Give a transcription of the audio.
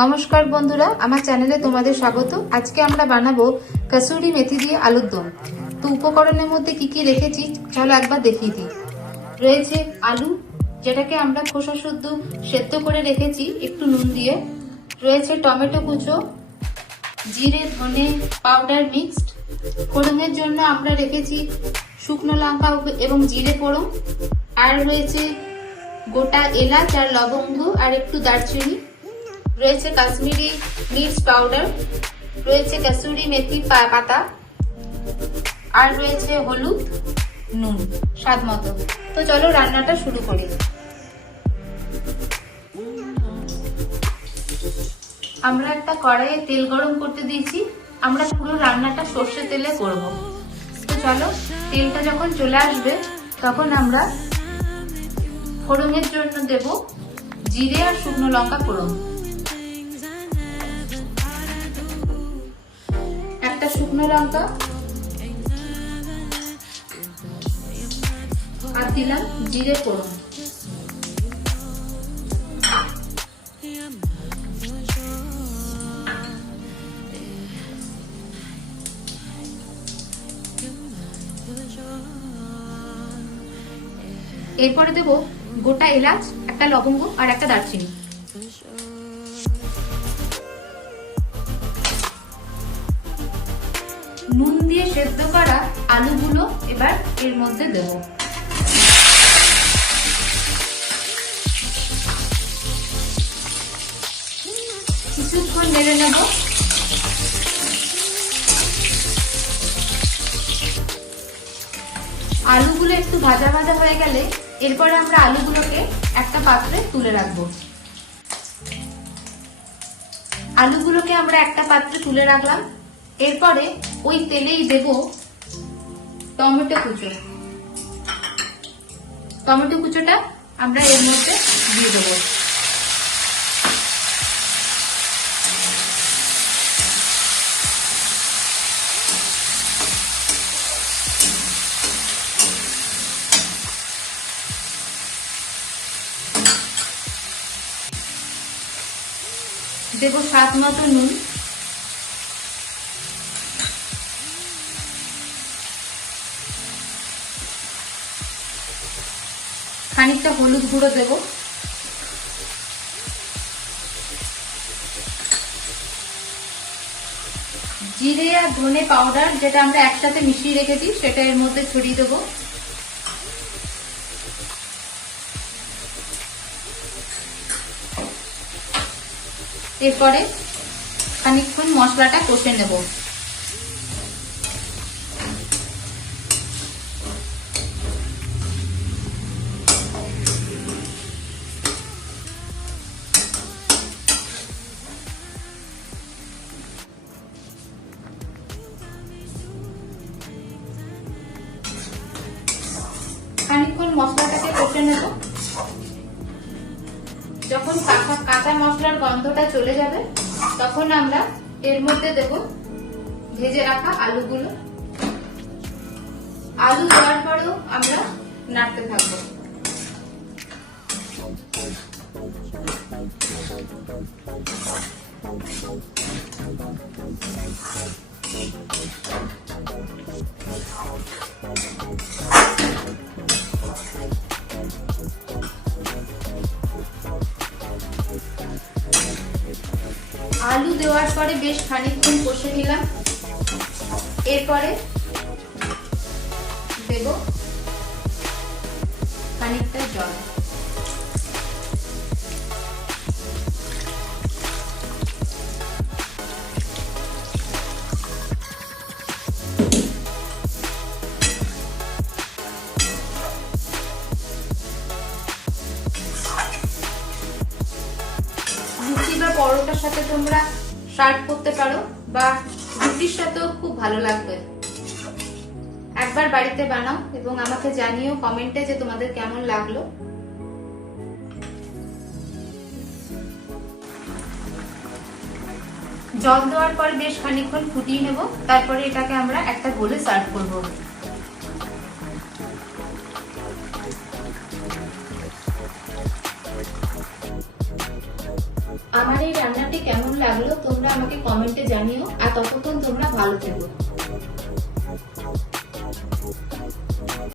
নমস্কার বন্ধুরা, আমার চ্যানেলে তোমাদের স্বাগত। আজকে আমরা বানাবো কাসুরি মেথি দিয়ে আলুর দম। তো উপকরণের মধ্যে কি কি রেখেছি, চলো একবার দেখিয়ে দিই। রয়েছে আলু, যেটাকে আমরা খোসা শুদ্ধ সেদ্ধ করে রেখেছি, একটু নুন দিয়ে। রয়েছে টমেটো কুচো, জিরে, ধনে পাউডার মিক্সড ফোড়নের জন্য আমরা রেখেছি শুকনো লঙ্কা এবং জিরে ফোড়ন। আর রয়েছে গোটা এলাচ আর লবঙ্গ আর একটু দারচিনি। রয়েছে কাশ্মীরি মির্চ পাউডার, রয়েছে কাসুরি মেথি পাতা, আর রয়েছে হলুদ নুন স্বাদ মতো। তো চলো রান্নাটা শুরু করি। আমরা একটা কড়াইয়ে তেল গরম করতে দিয়েছি। আমরা পুরো রান্নাটা সর্ষে তেলে করব। তো চলো, তেলটা যখন চলে আসবে, তখন আমরা ফোড়নের জন্য দেব জিরে আর শুকনো লঙ্কা ফোড়ন। একটা শুকনো লঙ্কা আর দিলাম জিরে ফোড়ন। এরপরে দেব গোটা এলাচ, একটা লবঙ্গ আর একটা দারচিনি। নুন দিয়ে সেদ্ধ করা আলুগুলো এবার এর মধ্যে দেব। কিছুক্ষণ নেড়ে নেব। আলুগুলো একটু ভাজা ভাজা হয়ে গেলে এরপরে আমরা আলুগুলোকে একটা পাত্রে তুলে রাখব। আলুগুলোকে আমরা একটা পাত্রে তুলে রাখলাম। এরপরে ওই তেলেই দেব টমেটো কুচো। টমেটো কুচোটা আমরা এর মধ্যে দিয়ে দেবো। দেবো স্বাদ মতো নুন। খানিকটা হলুদ গুঁড়ো দেব। জিরে আর ধনে পাউডার যেটা আমরা একসাথে মিশিয়ে রেখেছি, সেটা এর মধ্যে ছড়িয়ে দেবো। এরপরে খানিকক্ষণ মশলাটা কষে নেব। খানিকক্ষণ মশলাটাকে কষে নেব। যখন কাঁচা কাঁচা মশলার গন্ধটা চলে যাবে, তখন আমরা এর মধ্যে দেব ভেজে রাখা আলুগুলো। আলু দেওয়ার পরেও আমরা নাড়তে থাকব। আলু দেওয়ার পরে বেশ খানিকক্ষণ কষে নিলাম। এরপরে দেব খানিকটা জল। পরোটার সাথে তোমরা সার্ভ করতে পারো বা রুটির সাথেও খুব ভালো লাগবে। একবার বাড়িতে বানাও এবং আমাকে জানিও কমেন্টে যে তোমাদের কেমন লাগল। জল দেওয়ার পর বেশ খানিকক্ষণ ফুটিয়ে নেব, তারপরে এটাকে আমরা একটা গোলে সার্ভ করব। আমার এই রান্নাটি কেমন লাগল তোমরা আমাকে কমেন্টে জানিও। আর ততক্ষণ তোমরা ভালো থেকো।